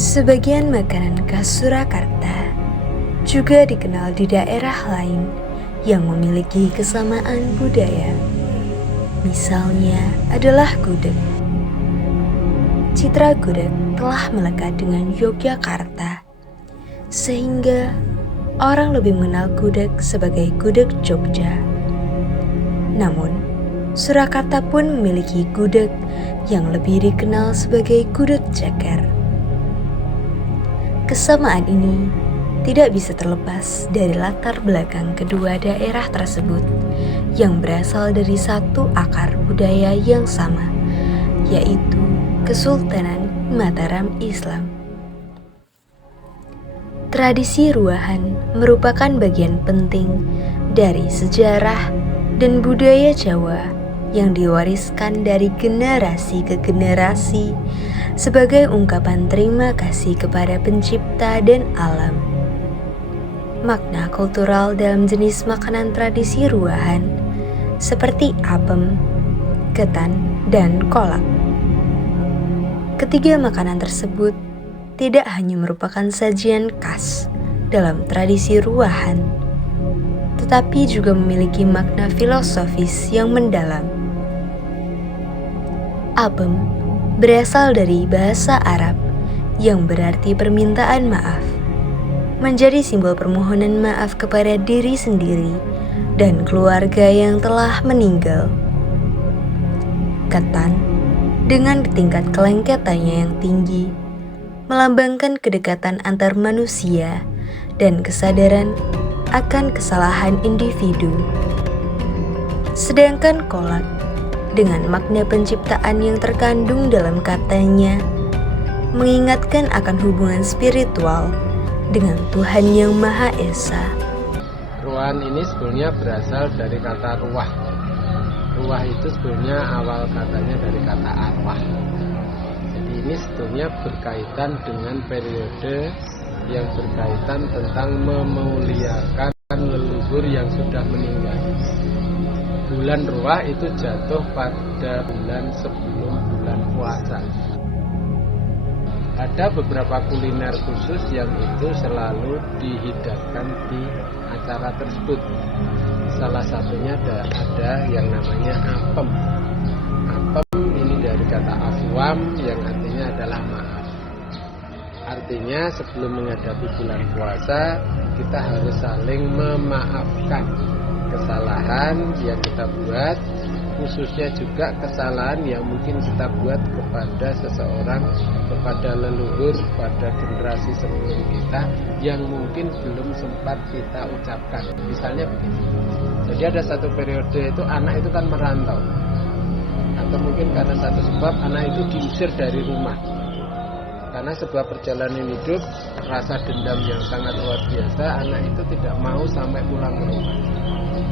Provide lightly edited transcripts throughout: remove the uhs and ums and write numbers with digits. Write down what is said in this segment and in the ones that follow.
Sebagian makanan khas Surakarta juga dikenal di daerah lain yang memiliki kesamaan budaya. Misalnya adalah gudeg. Citra gudeg telah melekat dengan Yogyakarta, sehingga orang lebih mengenal gudeg sebagai gudeg Jogja. Namun, Surakarta pun memiliki gudeg yang lebih dikenal sebagai gudeg ceker. Kesamaan ini tidak bisa terlepas dari latar belakang kedua daerah tersebut yang berasal dari satu akar budaya yang sama, yaitu Kesultanan Mataram Islam. Tradisi ruahan merupakan bagian penting dari sejarah dan budaya Jawa yang diwariskan dari generasi ke generasi sebagai ungkapan terima kasih kepada pencipta dan alam. Makna kultural dalam jenis makanan tradisi ruahan seperti apem, ketan, dan kolak. Ketiga makanan tersebut tidak hanya merupakan sajian khas dalam tradisi ruahan, tetapi juga memiliki makna filosofis yang mendalam. Apem berasal dari bahasa Arab yang berarti permintaan maaf, menjadi simbol permohonan maaf kepada diri sendiri dan keluarga yang telah meninggal. Ketan, dengan tingkat kelengketannya yang tinggi, melambangkan kedekatan antar manusia dan kesadaran akan kesalahan individu. Sedangkan kolak, dengan makna penciptaan yang terkandung dalam katanya, mengingatkan akan hubungan spiritual dengan Tuhan Yang Maha Esa. Ruahan ini sebetulnya berasal dari kata ruah. Ruah itu sebetulnya awal katanya dari kata arwah. Jadi ini sebetulnya berkaitan dengan periode yang berkaitan tentang memuliakan leluhur yang sudah meninggal. Bulan Ruah itu jatuh pada bulan sebelum bulan puasa. Ada beberapa kuliner khusus yang itu selalu dihidangkan di acara tersebut. Salah satunya ada yang namanya apem. Apem ini dari kata afwam yang artinya adalah maaf. Artinya sebelum menghadapi bulan puasa, kita harus saling memaafkan kesalahan yang kita buat, khususnya juga kesalahan yang mungkin kita buat kepada seseorang, kepada leluhur, pada generasi sebelum kita yang mungkin belum sempat kita ucapkan. Misalnya begini, jadi ada satu periode itu anak itu kan merantau, atau mungkin karena satu sebab anak itu diusir dari rumah. Karena sebuah perjalanan hidup, rasa dendam yang sangat luar biasa, anak itu tidak mau sampai pulang ke rumah.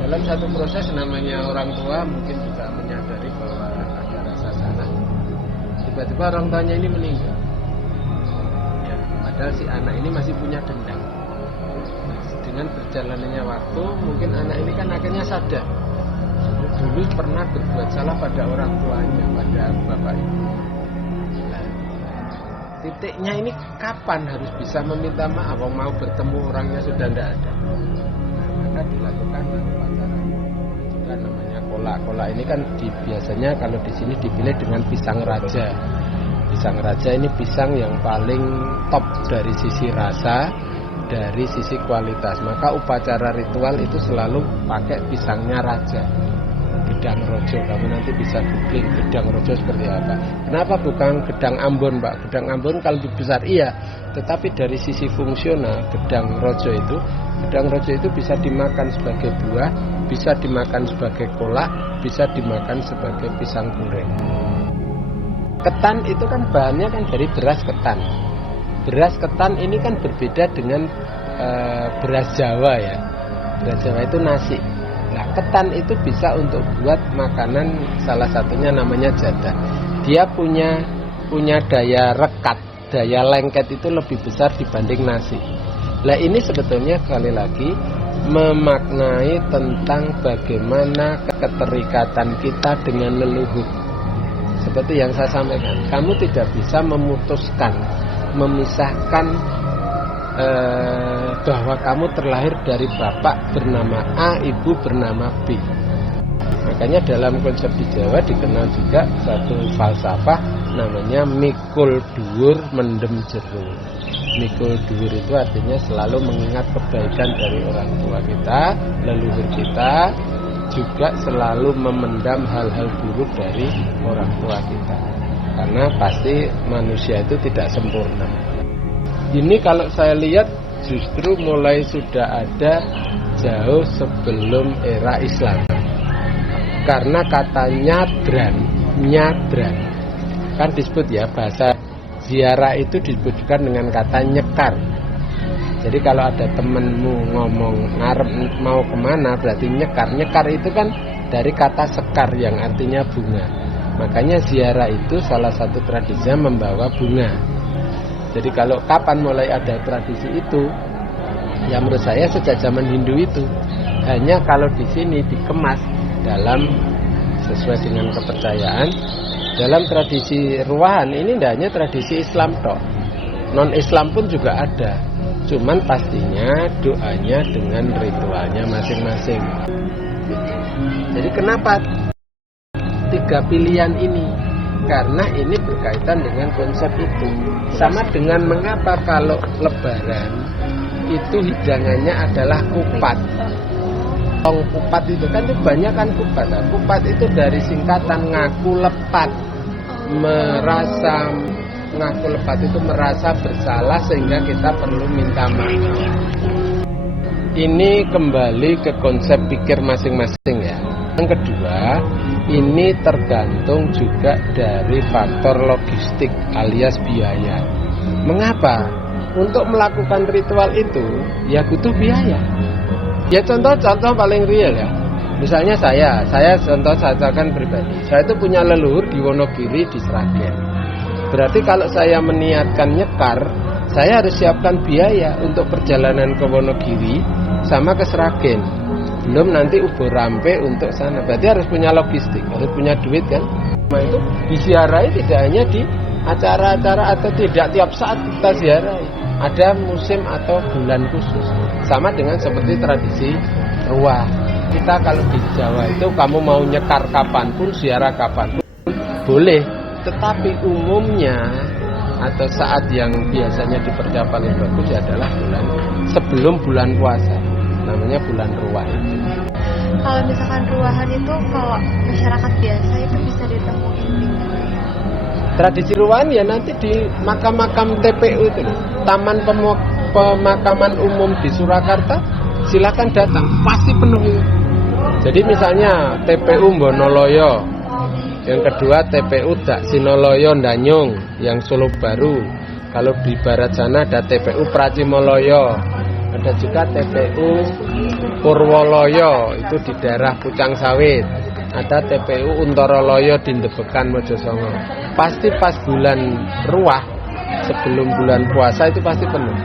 Dalam satu proses namanya orang tua mungkin juga menyadari bahwa ada rasa salah. Tiba-tiba orang tuanya ini meninggal. Ya, padahal si anak ini masih punya dendam. Nah, dengan berjalannya waktu, mungkin anak ini kan akhirnya sadar. Dulu pernah berbuat salah pada orang tuanya, pada bapak ibu. Nah, titiknya ini kapan harus bisa meminta maaf? Mau bertemu orangnya sudah tidak ada. Maka dilakukan upacara juga namanya kolak. Kolak ini kan biasanya kalau di sini dipilih dengan pisang raja. Pisang raja ini pisang yang paling top dari sisi rasa, dari sisi kualitas. Maka upacara ritual itu selalu pakai pisangnya raja. Gedang rojo, kamu nanti bisa googling gedang rojo seperti apa. Kenapa bukan gedang Ambon, Mbak? Gedang Ambon kalau lebih besar iya, tetapi dari sisi fungsional gedang rojo itu bisa dimakan sebagai buah, bisa dimakan sebagai kolak, bisa dimakan sebagai pisang goreng. Ketan itu kan bahannya kan dari beras ketan. Beras ketan ini kan berbeda dengan beras Jawa ya. Beras Jawa itu nasi. Nah, ketan itu bisa untuk buat makanan, salah satunya namanya jadah. Dia punya daya rekat, daya lengket itu lebih besar dibanding nasi. Nah, ini sebetulnya sekali lagi memaknai tentang bagaimana keterikatan kita dengan leluhur. Seperti yang saya sampaikan, kamu tidak bisa memutuskan memisahkan bahwa kamu terlahir dari bapak bernama A, ibu bernama B. Makanya dalam konsep di Jawa dikenal juga satu falsafah namanya mikul dhuwur mendem jero. Mikul dhuwur itu artinya selalu mengingat kebaikan dari orang tua kita, leluhur kita, juga selalu memendam hal-hal buruk dari orang tua kita. Karena pasti manusia itu tidak sempurna. Ini kalau saya lihat justru mulai sudah ada jauh sebelum era Islam. Karena kata nyadran kan disebut ya, bahasa ziarah itu disebutkan dengan kata nyekar. Jadi kalau ada temenmu ngomong ngarep mau kemana berarti nyekar. Nyekar itu kan dari kata sekar yang artinya bunga. Makanya ziarah itu salah satu tradisinya membawa bunga. Jadi kalau kapan mulai ada tradisi itu? Ya menurut saya sejak zaman Hindu itu. Hanya kalau di sini dikemas dalam sesuai dengan kepercayaan. Dalam tradisi ruwahan ini tidak hanya tradisi Islam toh. Non Islam pun juga ada. Cuman pastinya doanya dengan ritualnya masing-masing. Jadi kenapa 3 pilihan ini? Karena ini berkaitan dengan konsep itu. Sama dengan mengapa kalau lebaran itu hidangannya adalah kupat. Kupat itu kan banyak kan kupat. Kupat itu dari singkatan ngaku lepat. Ngaku lepat itu merasa bersalah sehingga kita perlu minta maaf. Ini kembali ke konsep pikir masing-masing ya. Yang kedua, ini tergantung juga dari faktor logistik alias biaya. Mengapa? Untuk melakukan ritual itu ya butuh biaya. Ya contoh paling real ya. Misalnya saya contoh sajakan pribadi. Saya itu punya leluhur di Wonogiri di Sragen. Berarti kalau saya meniatkan nyekar, saya harus siapkan biaya untuk perjalanan ke Wonogiri sama ke Sragen. Belum nanti Ubo Rampe untuk sana. Berarti harus punya logistik, harus punya duit kan. Nah itu disiarai tidak hanya di acara-acara atau tidak tiap saat kita ziarahi. Ada musim atau bulan khusus. Sama dengan seperti tradisi ruah. Kita kalau di Jawa itu kamu mau nyekar kapanpun, ziarah kapanpun boleh. Tetapi umumnya atau saat yang biasanya dipercaya paling bagus adalah sebelum bulan puasa. Namanya bulan ruah itu. Kalau misalkan ruahan itu kalau masyarakat biasa itu bisa ditemuin di mana? Tradisi ruahan ya nanti di makam-makam TPU itu, Taman Pemakaman Umum di Surakarta, silakan datang, pasti penuh itu. Jadi misalnya TPU Mbonoloyo, yang kedua TPU Daksinoloyo Ndanyung yang Solo Baru. Kalau di barat sana ada TPU Pracimoloyo. Ada juga TPU Purwoloyo, itu di daerah Pucang Sawit. Ada TPU Untoroloyo di Ndebekan Mojosongo. Pasti pas bulan ruah, sebelum bulan puasa itu pasti penuh.